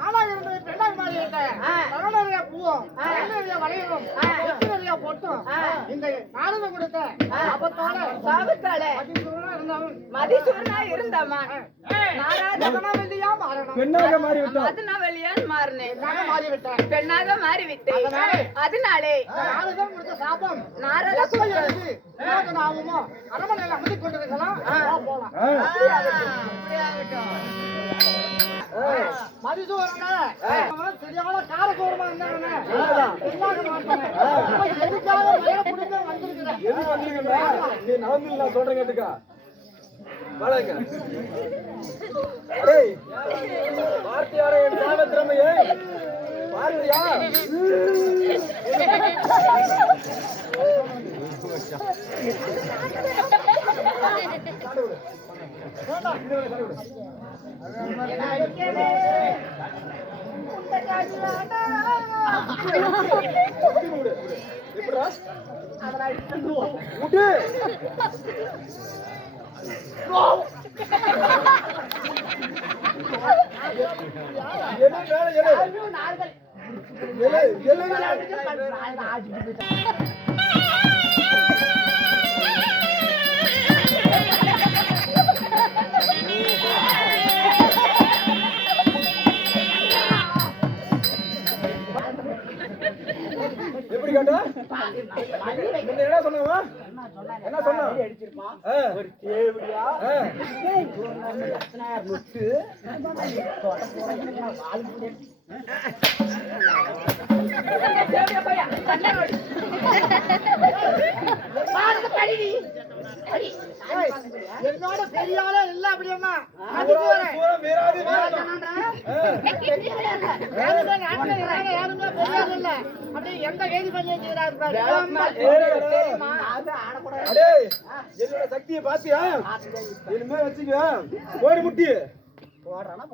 ஆனா இருந்தது பெண்ணாக மாறி விட்டேன் பூவும் வளையலும் பொட்டும் இந்த நாடகம் கொடுத்த சாபத்தால மதிசூரனா இருந்தவன் பெண்ணாக மாறிவிட்டான். பெண்ணாக மாறிவிட்டேன். அதனாலே சாபம் நாரத ஆகுமோ அரமனையில் அமர்ந்து கொண்டிருக்கலாம் மதிசூரன சரியான காரகோரமா இருந்தாங்க சொல்றேன் கேட்டுக்கா பார்த்தியாரே என் சாவ திறமையே பார்த்தியா எப்படி கேட்டா என்ன சொன்னவா என்ன சொன்ன ஒரு கேவடியா என்னோட பெரியால இல்ல அப்படியம்மா எந்த கேள்வி பண்ணி என்னோட சக்தியை பாத்தியா இனிமே வச்சுக்க போடி முட்டி போடுறானா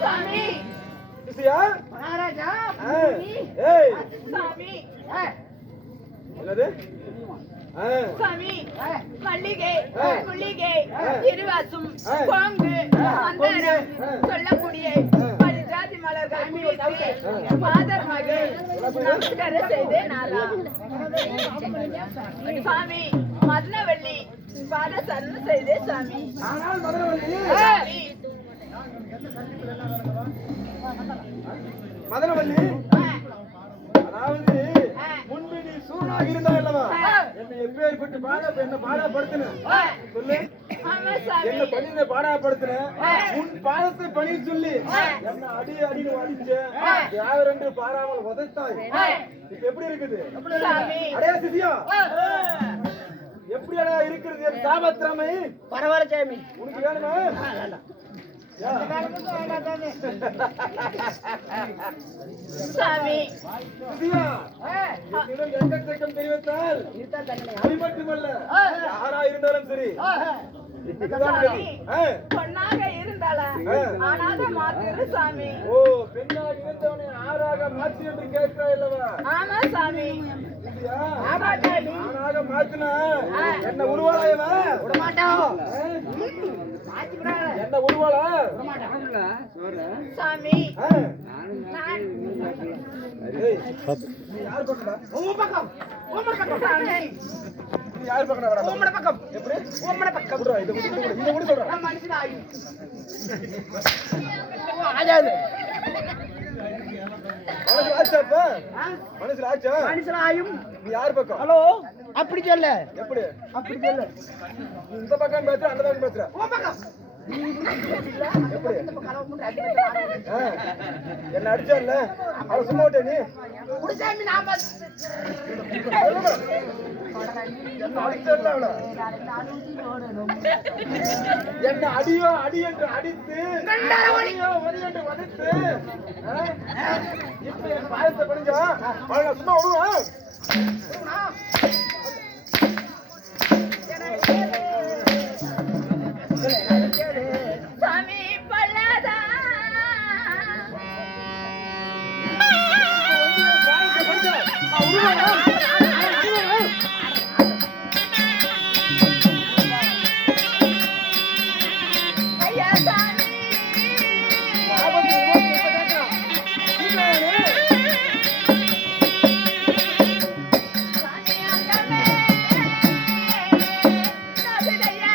சாமி கிருஷ்ணயா? மகாராஜா ஏய் சாமி என்னது? சாமி மல்லிகை ஆ. முள்ளிகை ஆ. இருவாசும் ஆ. கோங்கு மந்தாரம் சொல்லக்கூடிய பரிஜாதி மலர்கள் பிரித்து மாதர் மகள் நமஸ்காரம் செய்தேன் நாளா. சாமி மதனவள்ளி பாத சரணம் செய்தேன் சாமி. ஆனால் மதுரவல்லி சாமி மதுரவல்லி அதாவது முன்பு நீ சூழலாக இருந்தா அல்லவா என்னை எப்பேற்பட்டு என்ன பாடாப்படுத்தின சொல்லு. ஆமா சாமி. என்ன பண்ணி பாடாப்படுத்தின உன் பாதத்தை பணி சொல்லி என்ன அடின்னு அடிச்ச யாவரென்று பாராமல் உதைத்தாய். இப்ப எப்படி இருக்குது? சாமி அடையா சிசியா எப்படி அடையா இருக்கிறது என் தாபத்திறமை? பரவாயில்ல சாமி. உனக்கு வேணுமா? யா. சாமி சிசியா என்னிடம் எக்கச்சக்கம் தெரிவித்தால் அது மட்டுமல்ல யாரா இருந்தாலும் சரி இதுதான் சாமி ஆ. பொண்ணாக இருந்தாளா ஆனாக மாத்திரு சாமி. ஓ பெண்ணாக இருந்தவனை ஆறாக மாற்றி என்று கேட்கிறாய் அல்லவா? ஆமா சாமி. இல்லையா? ஆமா சாமி. ஆறாக மாத்தினா என்ன உருவாளாயவா? விட மாட்டோம். என்ன உருவாளா? சாமி ஆ. நான் ஏய், நீ யார் பக்கம்டா? உன் பக்கம். உன் பக்கம். சாமி நீ யார் பக்கம்டா வரடா? உன் பக்கம். எப்படி? உன் பக்கம். விட்றா, இதை கூட சொல்றா. நான் மனுஷனாயி. ஆஜாது. மனசுல ஆச்சா இப்ப? மனசுல ஆச்சா? மனுஷனாயும். நீ யார் பக்கம்? ஹலோ அப்படி சொல்ல. எப்படி? அப்படி சொல்ல. நீ இந்த பக்கம் பேசுற அந்த பக்கம் பேசுற உன் பக்கம். எப்படி? இந்த பக்கம் அளவு கொண்டு அடிக்க. ஆ. என்ன அடிச்சான்ல அவளை சும்மா விட்டே நீ குடிசாமி நான் என்ன அடிச்சான்ல அவளை என்ன அடியோ அடி என்று அடித்து அடியோ ஒதி என்று வதைத்து இப்ப என் பாயத்தை படிஞ்சா அவளை நான் சும்மா விடுவேன். சாமி பல்லாதா பாயத்தை படிச்சா நான் விடுவேன். ஐயா சாமி ஆபத்து விபத்து இப்ப கேட்கறான். இல்லையே. சாமி அங்கமே நபிதையா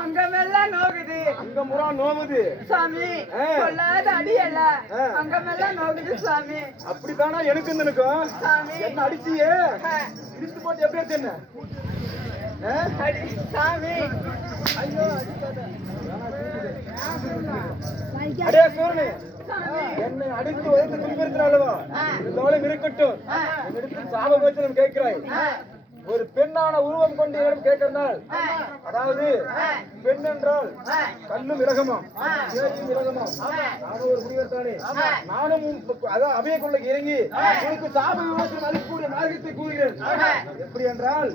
அங்கமெல்லாம் நோகுது அங்க முறா நோவுது சாமி ஆ. கொள்ளாத அடியல ஆ. அங்கமெல்லாம் நோகுது சாமி அப்படித்தானா எனக்கு நினைக்கும் சாமி என்ன அடிச்சியே ஆ. இடிச்சு போட்டு எப்படி எடுத்தேன்னு அடி சாமி ஐயோ அடே சோழனே என்னை அடித்து உதைத்து துன்புறுத்தினாலவா இருந்தாலும் இருக்கட்டும் என்னிடத்தில் சாபமோச்சனம் கேட்கிறாய் ஒரு பெண்ணான உருவம் கொண்டு என்னிடம் கேட்கிறாள் அதாவது பெண் என்றால் கல்லும் விலகமாம் ஏரியும் விலகமாம் நானும் ஒரு முனிவர் தானே நானும் அதான் அபய கொள்ளைக்கு இறங்கி உனக்கு சாப விமோசனம் அளிக்கக்கூடிய மார்க்கத்தை கூறுகிறேன் எப்படி என்றால்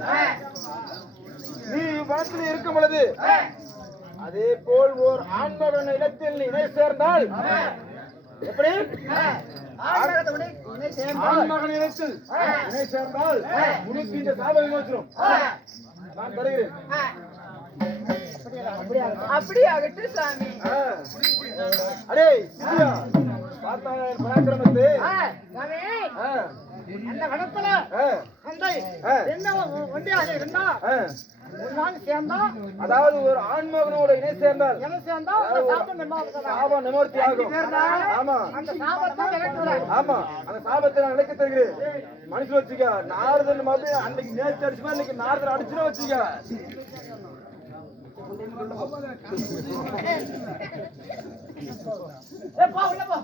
நீ வனத்தில் இருக்கும் பொழுது அதே போல் ஓர் ஆண்மகன் இடத்தில் நீ இணை சேர்ந்தால் எப்படி ஆண்மகன் இடத்தில் இணை சேர்ந்தால் உனக்கு இந்த சாப விமோசனம் நான் தருகிறேன் அப்படி ஆகட்டும் சாமி அடே சிரியா பார்த்தா பராக்கிரமத்தை சாமி ஆ, அந்த வனத்துல ஆ, அந்த ஆ, என்ன ஒண்டியாக இருந்தா ஆ. ஒரு நாள் சேர்ந்தா அதாவது ஒரு ஆண்மகனோட இணை சேர்ந்தால் என்ன சேர்ந்தா அந்த சாபம் என்ன சாபம் நிவர்த்தி ஆகும் ஆமா அந்த சாபத்தை விளக்குறாங்க. ஆமா அந்த சாபத்தை நான் விளக்க தருகிறேன் மனசுல வச்சுக்க நாரதன் மாதிரி அன்னைக்கு நேற்று அடிச்சு மாதிரி இன்னைக்கு நாரதன் அடிச்சுன்னு வச்சுக்க ஏ போ உள்ள போ.